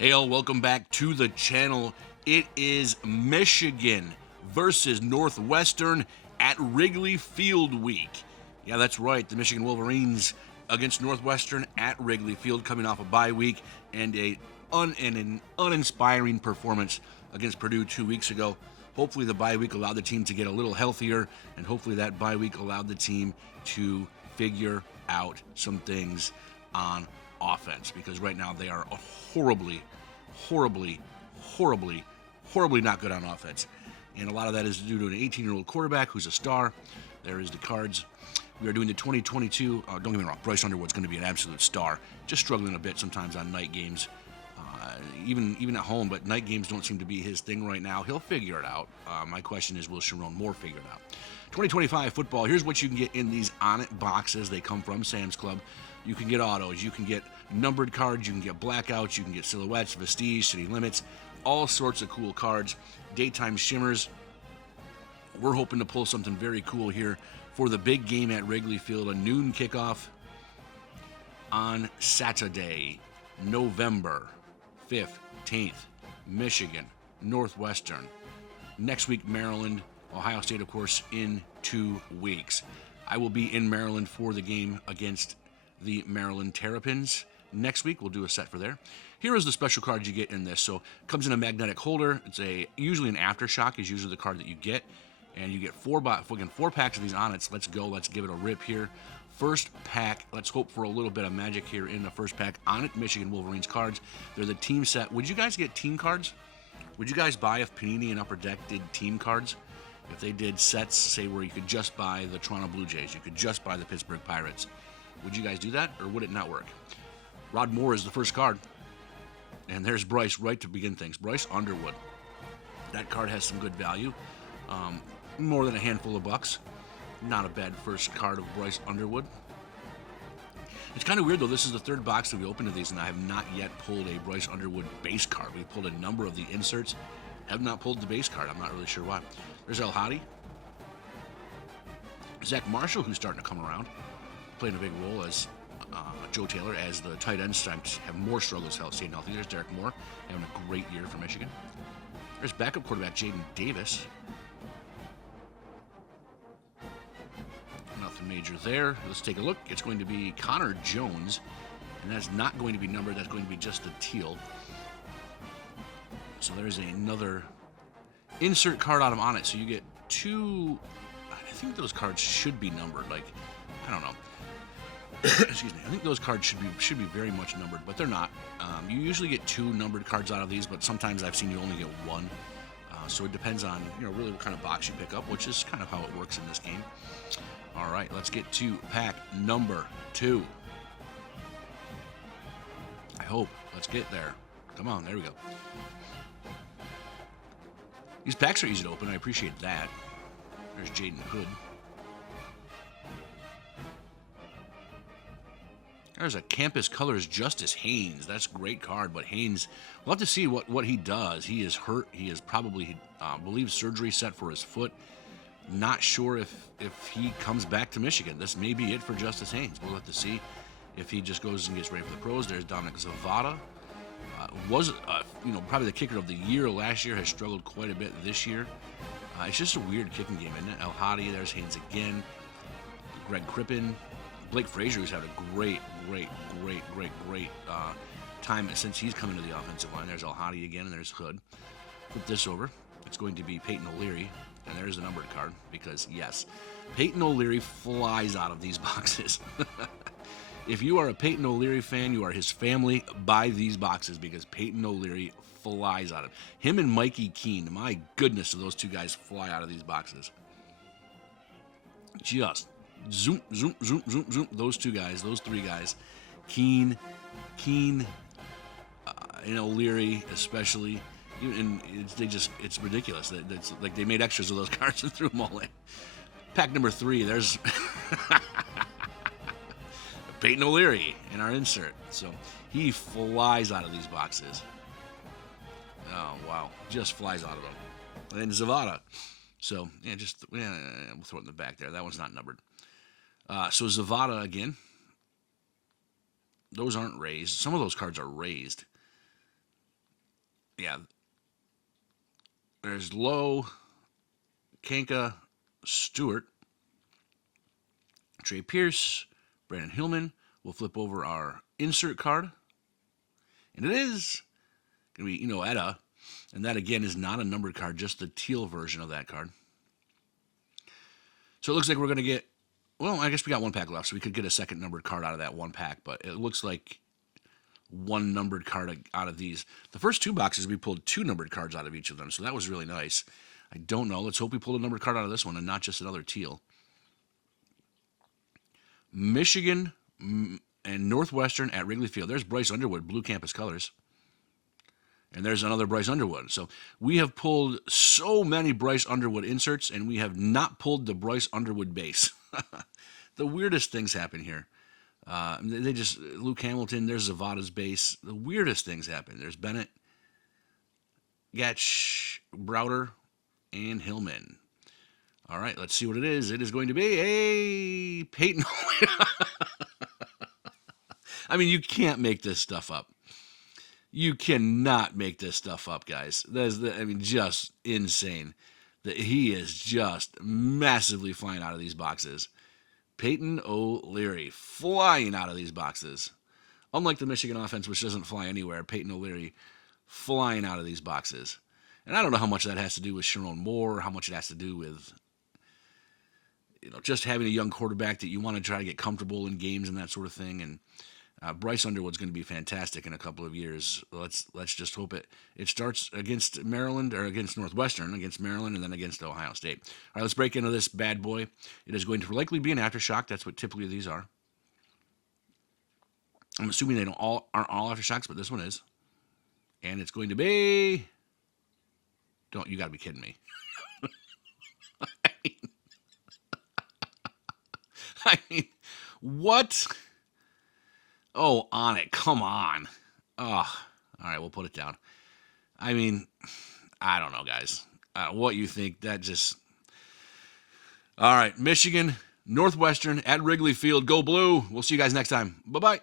Hey all, welcome back to the channel. It is Michigan versus Northwestern at Wrigley Field week. Yeah, that's right. The Michigan Wolverines against Northwestern at Wrigley Field, coming off a bye week and an uninspiring performance against Purdue 2 weeks ago. Hopefully the bye week allowed the team to get a little healthier, and hopefully that bye week allowed the team to figure out some things on offense, because right now they are horribly not good on offense. And a lot of that is due to an 18-year-old quarterback who's a star. There is the cards. We are doing the 2022. Don't get me wrong, Bryce Underwood's going to be an absolute star. Just struggling a bit sometimes on night games, even at home. But night games don't seem to be his thing right now. He'll figure it out. My question is, will Sharon Moore figure it out? 2025 football. Here's what you can get in these ONIT boxes. They come from Sam's Club. You can get autos. You can get numbered cards. You can get blackouts. You can get silhouettes, vestige, city limits, all sorts of cool cards. Daytime shimmers. We're hoping to pull something very cool here for the big game at Wrigley Field, a noon kickoff on Saturday, November 15th. Michigan, Northwestern. Next week, Maryland, Ohio State, of course, in 2 weeks. I will be in Maryland for the game against the Maryland Terrapins. Next week, we'll do a set for there. Here is the special card you get in this. So it comes in a magnetic holder. It's usually an Aftershock is usually the card that you get. And you get four packs of these ONITs. Let's go. Let's give it a rip here. First pack. Let's hope for a little bit of magic here in the first pack. ONIT Michigan Wolverines cards. They're the team set. Would you guys get team cards? Would you guys buy if Panini and Upper Deck did team cards? If they did sets, say, where you could just buy the Toronto Blue Jays, you could just buy the Pittsburgh Pirates. Would you guys do that, or would it not work? Rod Moore is the first card. And there's Bryce right to begin things. Bryce Underwood. That card has some good value. More than a handful of bucks. Not a bad first card of Bryce Underwood. It's kind of weird, though. This is the third box that we opened of these, and I have not yet pulled a Bryce Underwood base card. We pulled a number of the inserts. Have not pulled the base card. I'm not really sure why. There's El Hadi. Zach Marshall, who's starting to come around, playing a big role as Joe Taylor, as the tight ends have more struggles staying healthy. There's Derek Moore, having a great year for Michigan. There's backup quarterback Jaden Davis. Nothing major there. Let's take a look. It's going to be Connor Jones, and that's not going to be numbered. That's going to be just the teal. So there's another insert card out of ONIT. So you get two. I think those cards should be numbered. Like, I don't know. Excuse me. I think those cards should be very much numbered, but they're not. You usually get 2 numbered cards out of these, but sometimes I've seen you only get 1. So it depends on really what kind of box you pick up, which is kind of how it works in this game. All right, let's get to pack number 2. I hope. Let's get there. Come on, there we go. These packs are easy to open. I appreciate that. There's Jaden Hood. There's a Campus Colors Justice Haynes. That's a great card, but Haynes, we'll have to see what he does. He is hurt. He is probably, believes surgery set for his foot. Not sure if he comes back to Michigan. This may be it for Justice Haynes. We'll have to see if he just goes and gets ready for the pros. There's Dominic Zavada. Was probably the kicker of the year last year. Has struggled quite a bit this year. It's just a weird kicking game, isn't it? El Hadi, there's Haynes again. Greg Crippen. Blake Frazier, who's had a great time since he's come into the offensive line. There's El Hadi again, and there's Hood. Flip this over. It's going to be Peyton O'Leary, and there's the numbered card, because, yes, Peyton O'Leary flies out of these boxes. If you are a Peyton O'Leary fan, you are his family, buy these boxes, because Peyton O'Leary flies out of him. And Mikey Keene, my goodness, do those 2 guys fly out of these boxes. Just zoom. Those 2 guys, those 3 guys, Keene, and O'Leary especially. And it's ridiculous. It's like they made extras of those cards and threw them all in. Pack number 3, there's Peyton O'Leary in our insert. So he flies out of these boxes. Oh, wow. Just flies out of them. And then Zavada. So, we'll throw it in the back there. That one's not numbered. So Zavada again. Those aren't raised. Some of those cards are raised. Yeah. There's Lowe, Kanka, Stewart, Trey Pierce, Brandon Hillman. We'll flip over our insert card. And it is going to be Etta. And that, again, is not a numbered card, just the teal version of that card. So it looks like we're going to get, well, I guess we got one pack left, so we could get a second numbered card out of that one pack. But it looks like one numbered card out of these. The first two boxes, we pulled two numbered cards out of each of them, so that was really nice. I don't know. Let's hope we pull a numbered card out of this one and not just another teal. Michigan and Northwestern at Wrigley Field. There's Bryce Underwood, blue campus colors. And there's another Bryce Underwood. So we have pulled so many Bryce Underwood inserts, and we have not pulled the Bryce Underwood base. The weirdest things happen here. Luke Hamilton, there's Zavada's base. The weirdest things happen. There's Bennett, Gatch, Browder, and Hillman. All right, let's see what it is. It is going to be a Peyton. I mean, you can't make this stuff up. You cannot make this stuff up, guys. Just insane. He is just massively flying out of these boxes. Peyton O'Leary flying out of these boxes. Unlike the Michigan offense, which doesn't fly anywhere, Peyton O'Leary flying out of these boxes. And I don't know how much that has to do with Sharon Moore, how much it has to do with just having a young quarterback that you want to try to get comfortable in games and that sort of thing. And Bryce Underwood's going to be fantastic in a couple of years. Let's just hope it starts against Maryland, or against Northwestern, against Maryland, and then against Ohio State. All right, let's break into this bad boy. It is going to likely be an aftershock. That's what typically these are. I'm assuming they aren't all aftershocks, but this one is. And it's going to be... You got to be kidding me. I mean, what? Oh, ONIT, come on. Oh, all right, we'll put it down. I mean, I don't know, guys. What you think, that just... All right, Michigan, Northwestern at Wrigley Field. Go Blue. We'll see you guys next time. Bye-bye.